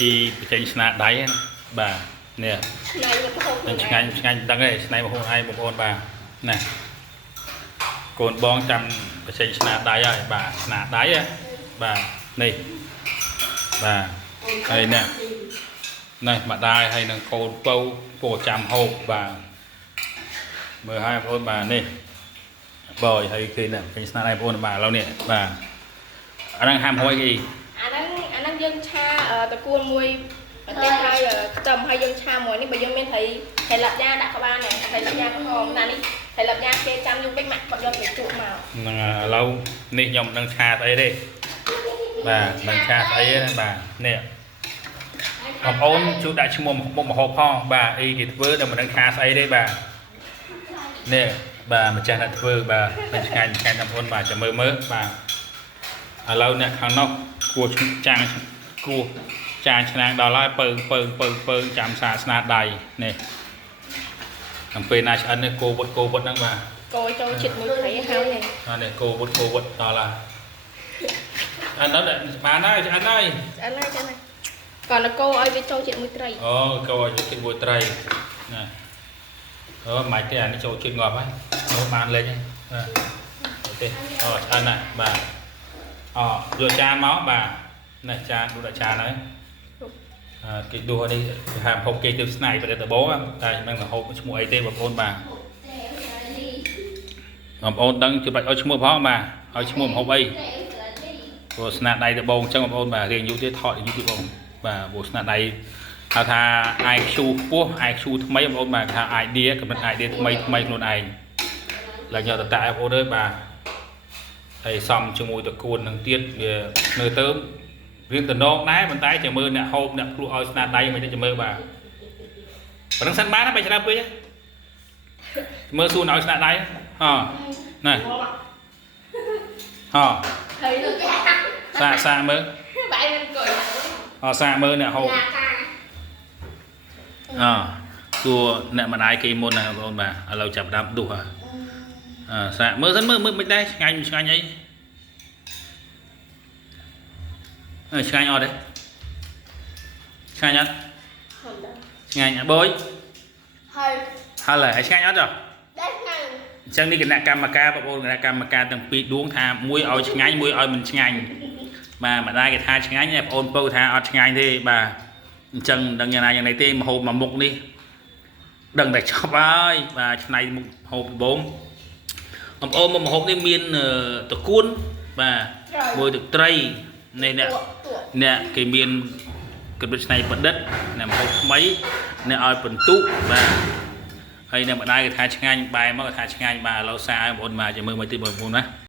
ពីបច្ចេកស្នាដៃបាទនេះនឹងឆ្ងាញ់ដឹងទេឆ្នៃមកខ្លួនឯងបងប្អូនបាទណាកូនបងចាំបច្ចេកស្នាដៃហើយបាទស្នាដៃបាទនេះបាទហើយនេះម្ដាយហើយនឹងកូនពៅពោចាំហូបបាទមើលឲ្យបងប្អូនបាទនេះបើហើយគឺនេះបច្ចេកស្នាដៃបងប្អូនបាទឥឡូវនេះបាទអាហ្នឹងហាមហួយគេអាហ្នឹងយើងឆាតកួនមួយបន្តិចហើយខ្ទឹមហើយយើងឆាមួយនេះបើយើងមានត្រីឡាប់យ៉ាដាក់ក្បាលនេះត្រីឡាប់យ៉ាក្រហមណានេះត្រីឡាប់យ៉ាគេចាំយូរពេកម៉ាក់គាត់យកទៅជក់មកហ្នឹងឥឡូវនេះខ្ញុំមិនដឹងឆាស្អីទេបាទមិនឆាស្អីទេបាទនេះបងប្អូនជួយដាក់ឈ្មោះមុខម្ហូបផងបាទអីគេធ្វើតែមិនដឹងឆាស្អីទេបាទនេះបាទម្ចាស់អ្នកធ្វើបាទមិនឆ្ងាញ់បងប្អូនបាទចាំមើលបាទឥឡូវអ្នកខាងនោះគួរចាំងឆ្នាំងដល់ហើយពើចាំសាស្នាដៃនេះអំពេលណាឆ្អិននេះគោវត្តហ្នឹងបាទគោចូលចិត្តមួយត្រីហើយនេះគោវត្តដល់ហើយអានោះបានហើយឆ្អិនហើយcòn là cô ơi với châu chuyện mùiត្រី អូcô ơi chuyện mùiត្រីណាម៉ាច់ទេអានេះចូលជាតិងាប់ហើយនោះបានលេងហ្នឹងទេឆ្អិនណាស់បាទយកចានមកបាទនេះចានដូចដាក់ចានហើយគេដួសនេះហាមហូបគេទៅស្នៃប្រដេតបោតែមិនហូបឈ្មោះអីទេបងប្អូនបាទបងប្អូនដឹងជួយបាច់ឲ្យឈ្មោះផងបាទឲ្យឈ្មោះហូបអីព្រោះស្នាដៃដបងអញ្ចឹងបងប្អូនបាទរៀងយូរទៀតថតយូរទៀតបងបាទព្រោះស្នាដៃហៅថា IQ ខ្ពស់ IQ ថ្មីបងប្អូនបាទថា idea កំណត់ idea ថ្មីខ្លួនឯងឡើងយកតតាបងប្អូនអើយបាទហើយសំជាមួយតកួននឹងទៀតវាមើលទៅរៀងតំណងដែរប៉ុន្តែចាំមើលអ្នកហូបអ្នកភ្លក់ឲ្យស្នាដៃមិនទៅចាំមើលបាទប៉ុណ្្នឹងសិនបានហើយបើច្រើនពេកមើលសួរឲ្យស្នាដៃណែសាមើលសាមើលអ្នកហូបសួរអ្នកម្ដាយគេមុនណាបងប្អូនបាទឥឡូវចាប់ដាំដុះសាមើលសិនមើលមិនដែរឆ្ងាញ់អីឆ្ងាញ់អត់ទេឆ្ងាញ់អត់ឆ្ងាញ់អើបុយហើយឆ្ងាញ់អត់ចុះអញ្ចឹងនេះគណៈកម្មការបងប្អូនគណៈកម្មការទាំងពីរដួងថាមួយឲ្យឆ្ងាញ់មួយឲ្យមិនឆ្ងាញ់បាទម្ដាយគេថាឆ្ងាញ់បងប្អូនពៅថាអត់ឆ្ងាញ់ទេបាទអញ្ចឹងដឹងយ៉ាងណាយ៉ាងណីទេមហូបមួយមុខនេះដឹងតែចប់ហើយបាទឆ្នៃមុខហូបដំបងប្អូនមហូបនេះមានតកួនបាទមួយទឹកត្រីនេះអ្នកគេមានគំនិតឆ្នៃប្រឌិតអ្នកមហូបថ្មីអ្នកឲ្យបន្ទុកបាទហើយអ្នកម្ដាយគេថាឆ្ងាញ់បែរមកគេថាឆ្ងាញ់បាទឥឡូវសារឲ្យបងប្អូនបាទចាំមើលមកទៀតបងប្អូនណា